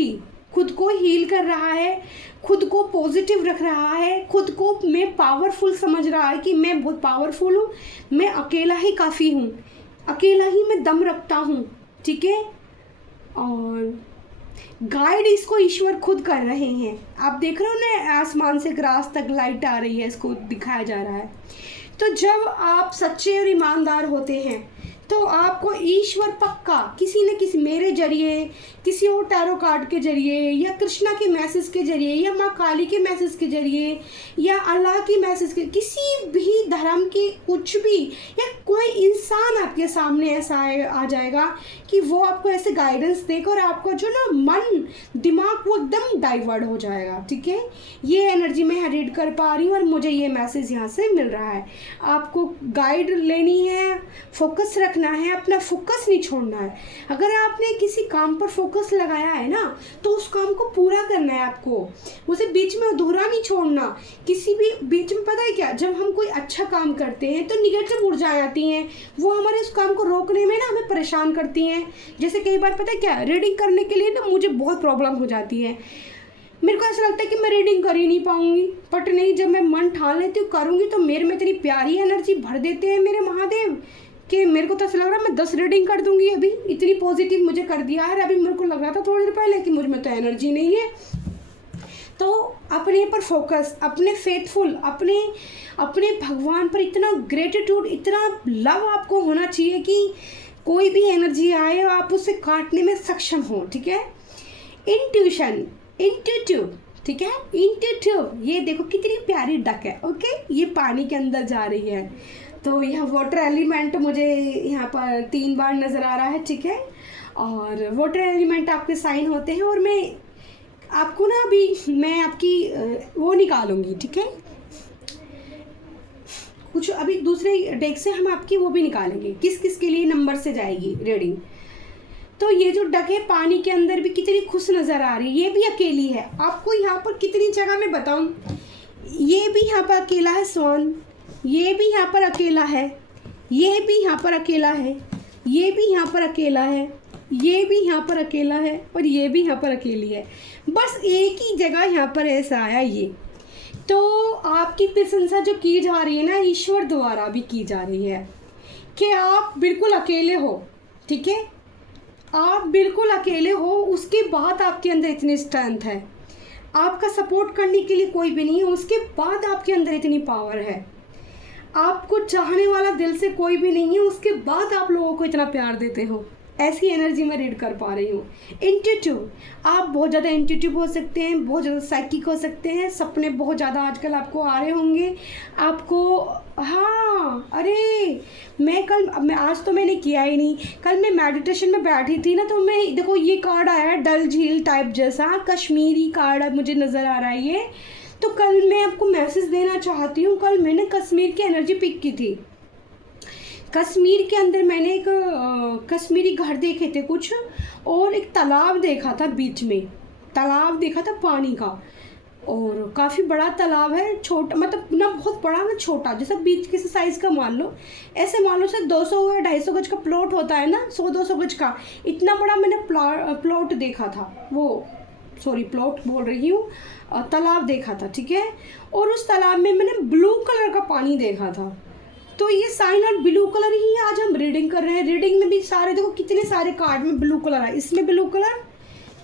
हील कर रहा है, खुद को पॉजिटिव रख रहा है, खुद को मैं पावरफुल समझ रहा है कि मैं बहुत पावरफुल हूँ, मैं अकेला ही काफ़ी हूँ, अकेला ही मैं दम रखता हूँ, ठीक है। और गाइड इसको ईश्वर खुद कर रहे हैं। आप देख रहे हो ना, आसमान से ग्रास तक लाइट आ रही है, इसको दिखाया जा रहा है। तो जब आप सच्चे और ईमानदार होते हैं तो आपको ईश्वर पक्का किसी न किसी, मेरे जरिए, किसी और टैरो कार्ड के जरिए, या कृष्णा के मैसेज के जरिए, या माँ काली के मैसेज के जरिए, या अल्लाह की मैसेज के, किसी भी धर्म की कुछ भी, या कोई इंसान आपके सामने ऐसा आ जाएगा कि वो आपको ऐसे गाइडेंस देगा और आपका जो ना मन दिमाग वो एकदम डाइवर्ट हो जाएगा, ठीक है। ये एनर्जी मैं रीड कर पा रही हूँ और मुझे ये मैसेज यहाँ से मिल रहा है। आपको गाइड लेनी है, फोकस रखना है, अपना फोकस नहीं छोड़ना है। अगर आपने किसी काम पर फोकस लगाया है ना, तो उस काम को पूरा करना है आपको, उसे बीच में अधूरा नहीं छोड़ना। किसी भी बीच में, पता है क्या, जब हम कोई अच्छा काम करते हैं तो निगेटिव ऊर्जाएं आती हैं, वो हमारे उस काम को रोकने में ना हमें परेशान करती हैं। जैसे कई बार पता है क्या, रीडिंग करने के लिए ना मुझे बहुत प्रॉब्लम हो जाती है, मेरे को ऐसा लगता है कि मैं रीडिंग कर ही नहीं पाऊंगी, बट नहीं, जब मैं मन ठान लेती हूँ करूँगी तो मेरे में इतनी प्यारी एनर्जी भर देते हैं मेरे महादेव कि मेरे को तो ऐसा लग रहा है मैं 10 रीडिंग कर दूंगी। अभी इतनी पॉजिटिव मुझे कर दिया है। अभी मेरे को लग रहा था थोड़ी देर पहले कि मुझ में तो एनर्जी नहीं है। तो अपने पर फोकस, अपने फेथफुल, अपने भगवान पर इतना ग्रेटिट्यूड, इतना लव आपको होना चाहिए कि कोई भी एनर्जी आए आप उसे काटने में सक्षम हो, ठीक है। इंट्यूशन, इंट्यूटिव, ठीक है, इंट्यूटिव। ये देखो कितनी प्यारी डक है, ओके, ये पानी के अंदर जा रही है। तो यह वाटर एलिमेंट मुझे यहाँ पर 3 बार नज़र आ रहा है, ठीक है। और वाटर एलिमेंट आपके साइन होते हैं, और मैं आपको ना अभी मैं आपकी वो निकालूंगी, ठीक है। कुछ अभी दूसरे डेक से हम आपकी वो भी निकालेंगे, किस किस के लिए नंबर से जाएगी रीडिंग। तो ये जो डक है पानी के अंदर भी कितनी खुश नज़र आ रही है, ये भी अकेली है। आपको यहाँ पर कितनी जगह मैं बताऊँ, ये भी यहाँ पर अकेला है स्वान, ये भी यहाँ पर अकेला है, ये भी यहाँ पर अकेला है, ये भी यहाँ पर अकेला है, ये भी यहाँ पर अकेला है, और ये भी यहाँ पर अकेली है। बस एक ही जगह यहाँ पर ऐसा आया ये। तो आपकी प्रशंसा जो की जा रही है ना, ईश्वर द्वारा भी की जा रही है कि आप बिल्कुल अकेले हो, ठीक है। आप बिल्कुल अकेले हो, उसके बाद आपके अंदर इतनी स्ट्रेंथ है, आपका सपोर्ट करने के लिए कोई भी नहीं है, उसके बाद आपके अंदर इतनी पावर है, आपको चाहने वाला दिल से कोई भी नहीं है, उसके बाद आप लोगों को इतना प्यार देते हो। ऐसी एनर्जी मैं रीड कर पा रही हूँ। इंट्यूटिव, आप बहुत ज़्यादा इंट्यूटिव हो सकते हैं, बहुत ज़्यादा साइकिक हो सकते हैं, सपने बहुत ज़्यादा आजकल आपको आ रहे होंगे आपको। हाँ, अरे मैं आज तो मैंने किया ही नहीं, कल मैं मेडिटेशन में बैठी थी ना, तो मैं देखो ये कार्ड आया है डल झील टाइप जैसा, कश्मीरी कार्ड मुझे नज़र आ रहा है ये। तो कल मैं आपको मैसेज देना चाहती हूँ, कल मैंने कश्मीर की एनर्जी पिक की थी। कश्मीर के अंदर मैंने एक कश्मीरी घर देखे थे कुछ, और एक तालाब देखा था, बीच में तालाब देखा था पानी का, और काफ़ी बड़ा तालाब है, छोटा मतलब ना बहुत बड़ा ना छोटा, जैसा बीच के साइज़ का मान लो, ऐसे मान लो से 200 या 250 गज का प्लॉट होता है ना, 100-200 गज का, इतना बड़ा मैंने प्लॉट देखा था, वो सॉरी प्लॉट बोल रही हूँ, तालाब देखा था, ठीक है। और उस तालाब में मैंने ब्लू कलर का पानी देखा था। तो ये साइन और ब्लू कलर ही आज हम रीडिंग कर रहे हैं। रीडिंग में भी सारे देखो कितने सारे कार्ड में ब्लू कलर है, इसमें ब्लू कलर,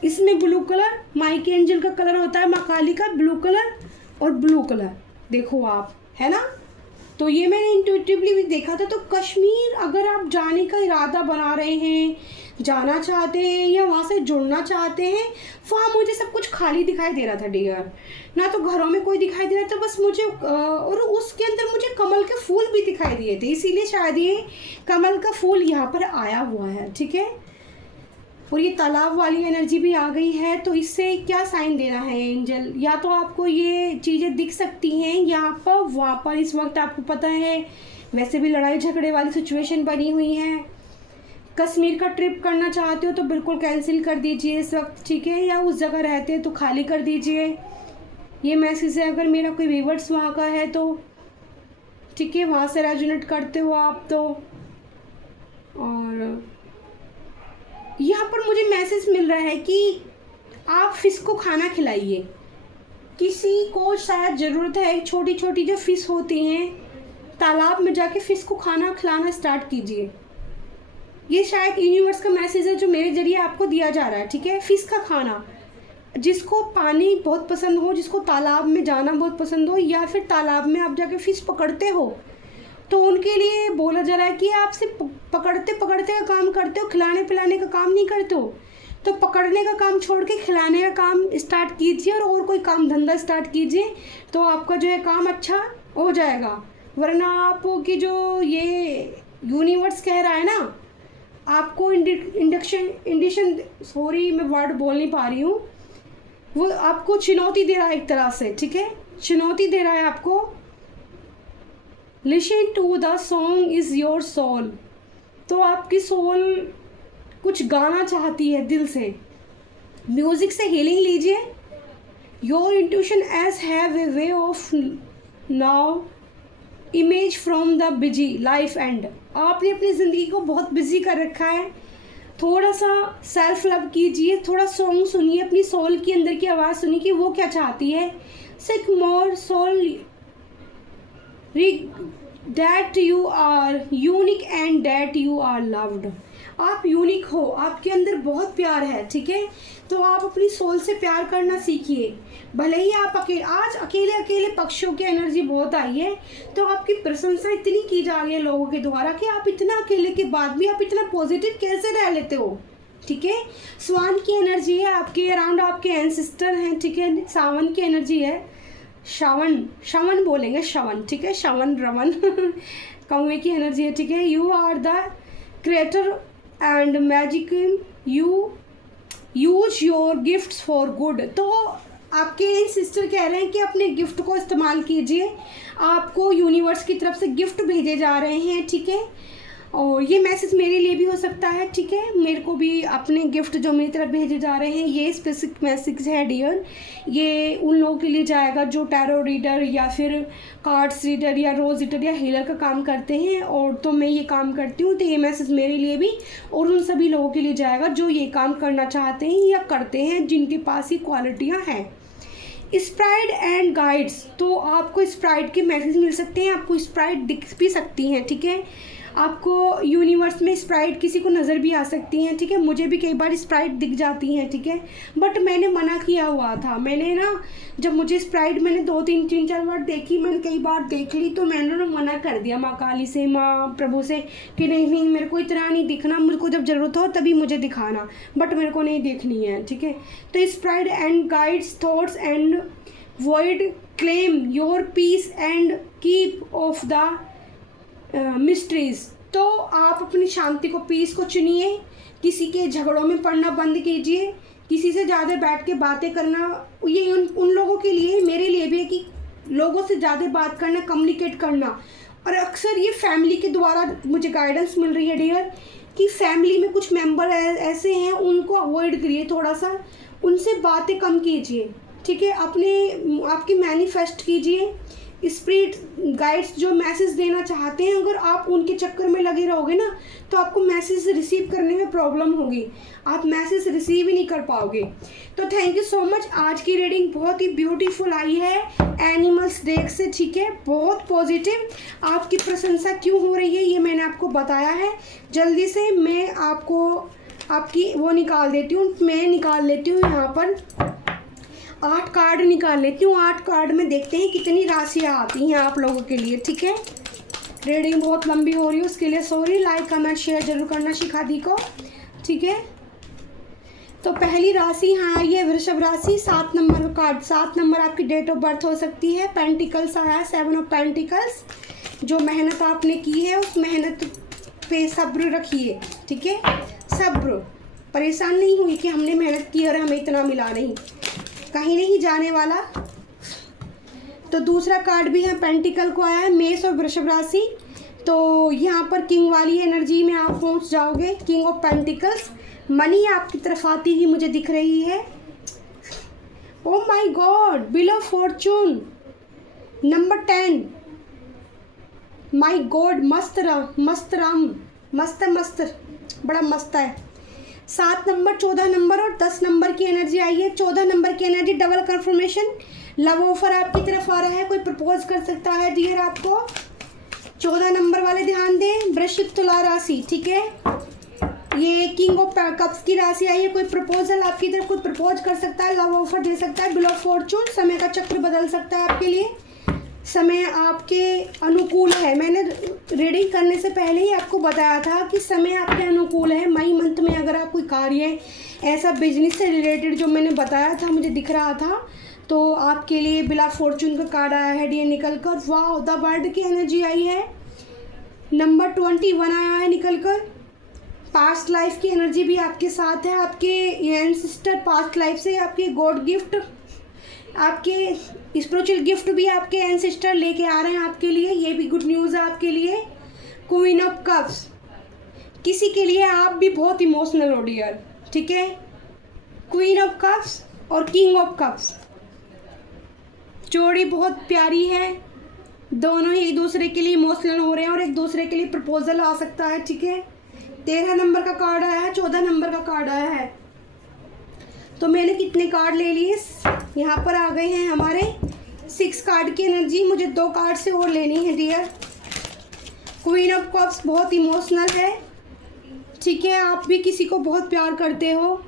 इसमें ब्लू कलर माइक एंजल का कलर होता है, माँ काली का ब्लू कलर और ब्लू कलर, देखो आप, है ना। तो ये मैंने इंट्यूटिवली भी देखा था। तो कश्मीर अगर आप जाने का इरादा बना रहे हैं, जाना चाहते हैं या वहाँ से जुड़ना चाहते हैं, वहाँ मुझे सब कुछ खाली दिखाई दे रहा था डियर, ना तो घरों में कोई दिखाई दे रहा था, बस मुझे और उसके अंदर मुझे कमल के फूल भी दिखाई दिए थे, इसीलिए शायद ये कमल का फूल यहाँ पर आया हुआ है, ठीक है। और ये तालाब वाली एनर्जी भी आ गई है। तो इससे क्या साइन देना है एंजल, या तो आपको ये चीज़ें दिख सकती हैं यहाँ पर, वहाँ पर इस वक्त आपको पता है वैसे भी लड़ाई झगड़े वाली सिचुएशन बनी हुई है। कश्मीर का ट्रिप करना चाहते हो तो बिल्कुल कैंसिल कर दीजिए इस वक्त, ठीक है, या उस जगह रहते हैं तो खाली कर दीजिए। ये मैसेज है अगर मेरा कोई व्यूअर्स वहाँ का है तो, ठीक है, वहाँ से रेजोनेट करते हो आप तो। और यहाँ पर मुझे मैसेज मिल रहा है कि आप फिश को खाना खिलाइए, किसी को शायद ज़रूरत है, छोटी छोटी जो फिश होती हैं तालाब में जाके फिश को खाना खिलाना स्टार्ट कीजिए। ये शायद यूनिवर्स का मैसेज है जो मेरे जरिए आपको दिया जा रहा है, ठीक है। फिश का खाना, जिसको पानी बहुत पसंद हो, जिसको तालाब में जाना बहुत पसंद हो, या फिर तालाब में आप जाके फिश पकड़ते हो, तो उनके लिए बोला जा रहा है कि आप सिर्फ पकड़ते पकड़ते का काम करते हो, खिलाने पिलाने का काम नहीं करते हो। तो पकड़ने का काम छोड़ के खिलाने का काम स्टार्ट कीजिए और कोई काम धंधा स्टार्ट कीजिए, तो आपका जो है काम अच्छा हो जाएगा। वरना आपकी जो ये यूनिवर्स कह रहा है ना, आपको इंडिशन सॉरी मैं वर्ड बोल नहीं पा रही हूँ, वो आपको चुनौती दे रहा है एक तरह से, ठीक है, चुनौती दे रहा है आपको। Listen to the song is your soul. तो आपकी सोल कुछ गाना चाहती है दिल से, म्यूज़िक से हीलिंग लीजिए। Your intuition as have a way of now image from the busy life and. आपने अपनी ज़िंदगी को बहुत बिजी कर रखा है, थोड़ा सा सेल्फ लव कीजिए, थोड़ा सॉन्ग सुनिए, अपनी सोल की अंदर की आवाज़ सुनिए कि वो क्या चाहती है। सिक मोर soul that you are unique and that you are loved। आप यूनिक हो, आपके अंदर बहुत प्यार है, ठीक है। तो आप अपनी सोल से प्यार करना सीखिए। भले ही आप आज अकेले पक्षियों की एनर्जी बहुत आई है, तो आपकी प्रशंसा इतनी की जा रही है लोगों के द्वारा कि आप इतना अकेले के बाद भी आप इतना पॉजिटिव कैसे रह लेते हो, ठीक है। स्वान की एनर्जी है आपके अराउंड, आपके एंसेस्टर हैं, ठीक है। सावन की एनर्जी है, श्रवण बोलेंगे, श्रवण, ठीक है, श्रवण रमन कौवे की एनर्जी है, ठीक है। You are the creator and magic, you use your gifts for good. तो आपके सिस्टर कह रहे हैं कि अपने गिफ्ट को इस्तेमाल कीजिए, आपको यूनिवर्स की तरफ से गिफ्ट भेजे जा रहे हैं, ठीक है। और ये मैसेज मेरे लिए भी हो सकता है, ठीक है, मेरे को भी अपने गिफ्ट जो मेरी तरफ भेजे जा रहे हैं, ये स्पेसिफिक मैसेज है डियर, ये उन लोगों के लिए जाएगा जो टैरो रीडर या फिर कार्ड्स रीडर या रोज़ रीडर या हीलर का काम करते हैं। और तो मैं ये काम करती हूँ, तो ये मैसेज मेरे लिए भी और उन सभी लोगों के लिए जाएगा जो ये काम करना चाहते हैं या करते हैं, जिनके पास ये क्वालिटियाँ हैं। स्प्राइट एंड गाइड्स, तो आपको स्प्राइट के मैसेज मिल सकते हैं, आपको स्प्राइट दिख भी सकती हैं, ठीक है। आपको यूनिवर्स में स्प्राइट किसी को नज़र भी आ सकती हैं, ठीक है। मुझे भी कई बार स्प्राइट दिख जाती हैं, ठीक है, बट मैंने मना किया हुआ था। मैंने ना, जब मुझे स्प्राइट मैंने 2-3-4 बार देखी, मैंने कई बार देख ली, तो मैंने ना मना कर दिया माँ काली से, माँ प्रभु से कि नहीं मेरे को इतना नहीं दिखना, मेरे को जब ज़रूरत हो तभी मुझे दिखाना, बट मेरे को नहीं देखनी है, ठीक है। तो sprite and guides thoughts and void claim your peace and keep of the mysteries. तो आप अपनी शांति को, पीस को चुनिए, किसी के झगड़ों में पड़ना बंद कीजिए, किसी से ज़्यादा बैठ के बातें करना, ये उन लोगों के लिए, मेरे लिए भी है कि लोगों से ज़्यादा बात करना, कम्युनिकेट करना। और अक्सर ये फैमिली के द्वारा मुझे गाइडेंस मिल रही है डियर, कि फैमिली में कुछ मेंबर ऐसे हैं, उनको अवॉइड करिए, थोड़ा सा उनसे बातें कम कीजिए, ठीक है। आपकी मैनिफेस्ट कीजिए, स्पिरिट गाइड्स जो मैसेज देना चाहते हैं, अगर आप उनके चक्कर में लगे रहोगे ना, तो आपको मैसेज रिसीव करने में प्रॉब्लम होगी, आप मैसेज रिसीव ही नहीं कर पाओगे। तो थैंक यू सो मच। आज की रीडिंग बहुत ही ब्यूटीफुल आई है एनिमल्स डेक से, ठीक है, बहुत पॉजिटिव। आपकी प्रशंसा क्यों हो रही है ये मैंने आपको बताया है। जल्दी से मैं आपको आपकी वो निकाल देती हूँ, मैं निकाल लेती हूँ यहाँ पर 8 कार्ड निकाल लेती हूँ। 8 कार्ड में देखते हैं कितनी राशियाँ आती हैं आप लोगों के लिए, ठीक है। रीडिंग बहुत लंबी हो रही है, उसके लिए सॉरी। लाइक कमेंट शेयर जरूर करना शिखा दी को, ठीक है। तो पहली राशि हाँ ये वृषभ राशि, 7 नंबर कार्ड। 7 नंबर आपकी डेट ऑफ बर्थ हो सकती है। पेंटिकल्स आया है, 7 ऑफ पेंटिकल्स। जो मेहनत आपने की है उस मेहनत पे सब्र रखिए, ठीक है। सब्र, परेशान नहीं हुई कि हमने मेहनत की और हमें इतना मिला नहीं, कहीं नहीं जाने वाला। तो दूसरा कार्ड भी है पेंटिकल को आया है, मेष और वृषभ राशि। तो यहाँ पर किंग वाली एनर्जी में आप पहुँच जाओगे। किंग ऑफ पेंटिकल्स, मनी आपकी तरफ आती ही मुझे दिख रही है। Oh my God, wheel of Fortune number 10। My God, मस्त राम, मस्त बड़ा मस्त है। 7 नंबर, 14 नंबर और 10 नंबर की एनर्जी आई है। 14 नंबर की energy double confirmation, love offer आपकी तरफ आ रहा है, कोई प्रपोज कर सकता है डियर आपको। 14 नंबर वाले ध्यान दें, वृश्चिक तुला राशि, ठीक है। ये किंग ऑफ कप्स की राशि आई है, कोई प्रपोजल आपकी तरफ कोई प्रपोज कर सकता है, लव ऑफर दे सकता है। व्हील ऑफ फॉर्चून, समय का चक्र बदल सकता है आपके लिए, समय आपके अनुकूल है। मैंने रीडिंग करने से पहले ही आपको बताया था कि समय आपके अनुकूल है। मई मंथ में अगर आप कोई कार्य ऐसा बिजनेस से रिलेटेड जो मैंने बताया था मुझे दिख रहा था, तो आपके लिए व्हील ऑफ फॉर्चून का कार्ड आया है डियर निकल कर। वाह, द वर्ल्ड की एनर्जी आई है, नंबर 21 आया है निकल कर। पास्ट लाइफ की एनर्जी भी आपके साथ है। आपके एंसेस्टर पास्ट लाइफ से आपके गॉड गिफ्ट, आपके स्पिरिचुअल गिफ्ट भी आपके एंसेस्टर लेके आ रहे हैं आपके लिए, ये भी गुड न्यूज़ है आपके लिए। क्वीन ऑफ कप्स, किसी के लिए आप भी बहुत इमोशनल हो डियर, ठीक है। क्वीन ऑफ कप्स और किंग ऑफ कप्स, जोड़ी बहुत प्यारी है। दोनों ही एक दूसरे के लिए इमोशनल हो रहे हैं और एक दूसरे के लिए प्रपोजल आ सकता है, ठीक है। 13 नंबर का कार्ड आया है, 14 नंबर का कार्ड आया है। तो मैंने कितने कार्ड ले लिए, यहाँ पर आ गए हैं हमारे 6 कार्ड की एनर्जी। मुझे 2 कार्ड से और लेनी है डियर। क्वीन ऑफ कप्स बहुत इमोशनल है, ठीक है। आप भी किसी को बहुत प्यार करते हो।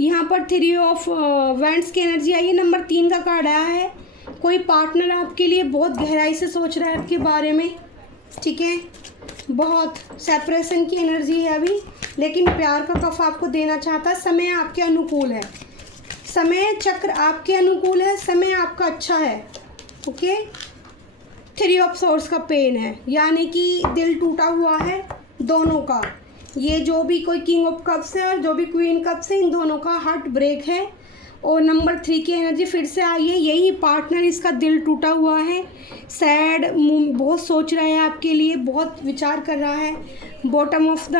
यहाँ पर 3 ऑफ वैंड्स की एनर्जी आई है, नंबर 3 का कार्ड आया है। कोई पार्टनर आपके लिए बहुत गहराई से सोच रहा है आपके बारे में, ठीक है। बहुत सेपरेशन की एनर्जी है अभी, लेकिन प्यार का कफ आपको देना चाहता है। समय आपके अनुकूल है, समय चक्र आपके अनुकूल है, समय आपका अच्छा है, ओके। 3 ऑफ सोर्स का पेन है, यानी कि दिल टूटा हुआ है दोनों का। ये जो भी कोई किंग ऑफ कप्स है और जो भी क्वीन कप्स है, इन दोनों का हार्ट ब्रेक है। और नंबर 3 की एनर्जी फिर से आई है, यही पार्टनर, इसका दिल टूटा हुआ है, सैड, बहुत सोच रहा है आपके लिए, बहुत विचार कर रहा है। Bottom of the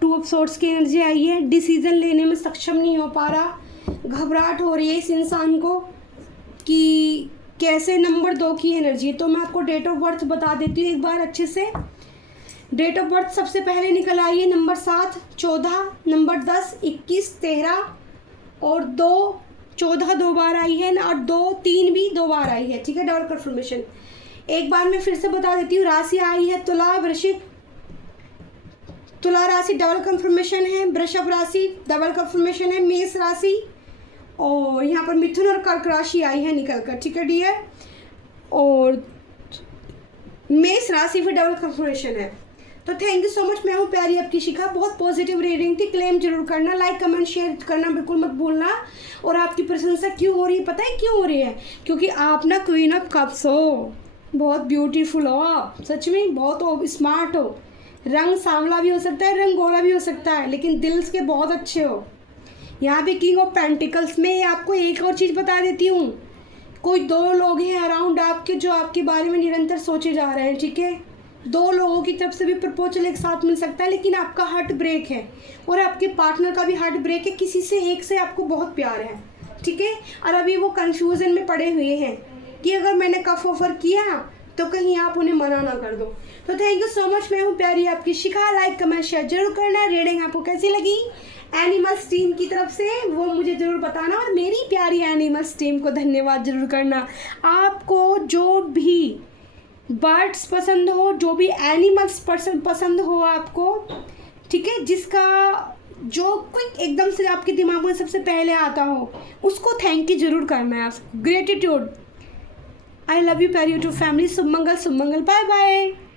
2 of source की एनर्जी आई है, डिसीजन लेने में सक्षम नहीं हो पा रहा, घबराहट हो रही है इस इंसान को कि कैसे। नंबर 2 की एनर्जी, तो मैं आपको डेट ऑफ बर्थ बता देती हूँ एक बार अच्छे से। डेट ऑफ बर्थ सबसे पहले निकल आई है नंबर 7, 14, नंबर 10, 21, 13 और 2, 14 2 बार आई है और 2, 3 भी 2 बार आई है, ठीक है। डबल कंफर्मेशन एक बार मैं फिर से बता देती हूँ। राशि आई है तुला, वृश्चिक, तुला राशि डबल कंफर्मेशन है, वृषभ राशि डबल कंफर्मेशन है, मेष राशि और यहाँ पर मिथुन और कर्क राशि आई है निकल कर, ठीक है डियर। और मेष राशि फिर डबल कंफर्मेशन है। तो थैंक यू सो मच, मैं हूँ प्यारी आपकी शिखा। बहुत पॉजिटिव रीडिंग थी, क्लेम जरूर करना, लाइक कमेंट शेयर करना बिल्कुल मत भूलना। और आपकी प्रशंसा क्यों हो रही है पता है क्यों हो रही है? क्योंकि आप ना क्वीन ऑफ कप्स हो, बहुत ब्यूटीफुल हो आप, सच में बहुत स्मार्ट हो। रंग सांवला भी हो सकता है, रंग गोरा भी हो सकता है, लेकिन दिल के बहुत अच्छे हो। यहाँ पे किंग ऑफ पेंटिकल्स में आपको एक और चीज़ बता देती हूँ, कोई 2 लोग हैं अराउंड आपके जो आपके बारे में निरंतर सोचे जा रहे हैं, ठीक है। 2 लोगों की तरफ से भी प्रपोजल एक साथ मिल सकता है, लेकिन आपका हार्ट ब्रेक है और आपके पार्टनर का भी हार्ट ब्रेक है। किसी से एक से आपको बहुत प्यार है, ठीक है। और अभी वो कंफ्यूजन में पड़े हुए हैं कि अगर मैंने कफ ऑफर किया तो कहीं आप उन्हें मना ना कर दो। तो थैंक यू सो मच, मैं हूँ प्यारी आपकी शिखा। लाइक कमेंट शेयर जरूर करना। रीडिंग आपको कैसी लगी एनिमल्स टीम की तरफ से वो मुझे ज़रूर बताना, और मेरी प्यारी एनिमल्स टीम को धन्यवाद जरूर करना। आपको जो भी बर्ड्स पसंद हो, जो भी एनिमल्स पसंद हो आपको, ठीक है, जिसका जो क्विक एकदम से आपके दिमाग में सबसे पहले आता हो उसको थैंक यू जरूर करना है आपको, ग्रेटिट्यूड। आई लव यू प्यारी यूट्यूब फैमिली। शुभ मंगल, बाय बाय।